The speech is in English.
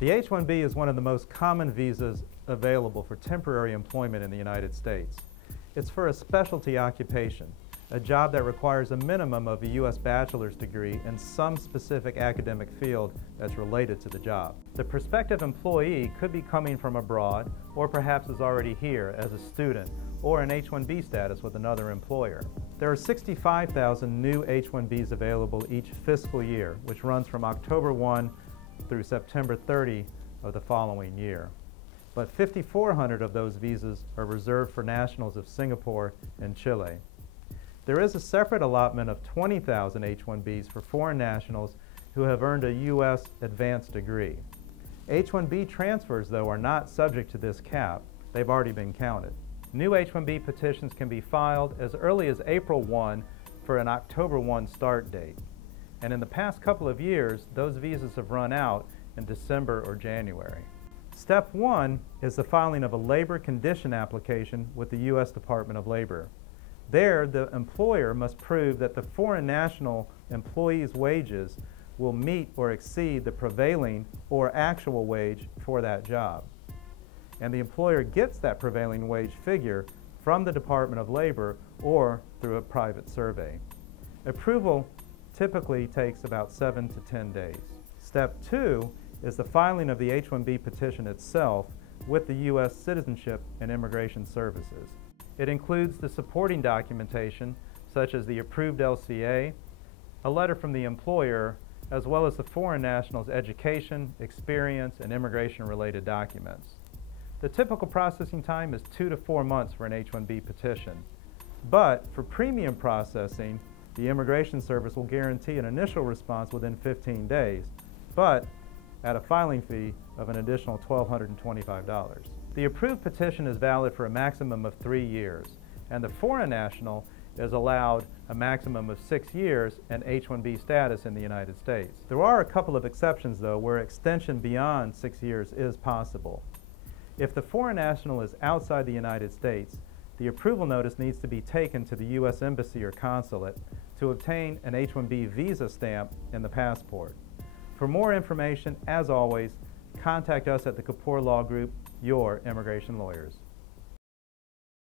The H-1B is one of the most common visas available for temporary employment in the United States. It's for a specialty occupation, a job that requires a minimum of a U.S. bachelor's degree in some specific academic field that's related to the job. The prospective employee could be coming from abroad or perhaps is already here as a student or in H-1B status with another employer. There are 65,000 new H-1Bs available each fiscal year, which runs from October 1 through September 30 of the following year. But 5,400 of those visas are reserved for nationals of Singapore and Chile. There is a separate allotment of 20,000 H-1Bs for foreign nationals who have earned a U.S. advanced degree. H-1B transfers, though, are not subject to this cap. They've already been counted. New H-1B petitions can be filed as early as April 1 for an October 1 start date. And in the past couple of years, those visas have run out in December or January. Step 1 is the filing of a labor condition application with the U.S. Department of Labor. There, the employer must prove that the foreign national employee's wages will meet or exceed the prevailing or actual wage for that job. And the employer gets that prevailing wage figure from the Department of Labor or through a private survey. Approval typically takes about 7 to 10 days. Step 2 is the filing of the H-1B petition itself with the U.S. Citizenship and Immigration Services. It includes the supporting documentation, such as the approved LCA, a letter from the employer, as well as the foreign national's education, experience, and immigration-related documents. The typical processing time is 2 to 4 months for an H-1B petition. But for premium processing, the Immigration Service will guarantee an initial response within 15 days, but at a filing fee of an additional $1,225. The approved petition is valid for a maximum of 3 years, and the foreign national is allowed a maximum of 6 years and H-1B status in the United States. There are a couple of exceptions, though, where extension beyond 6 years is possible. If the foreign national is outside the United States, the approval notice needs to be taken to the U.S. Embassy or Consulate to obtain an H-1B visa stamp in the passport. For more information, as always, contact us at the Kapoor Law Group, your immigration lawyers.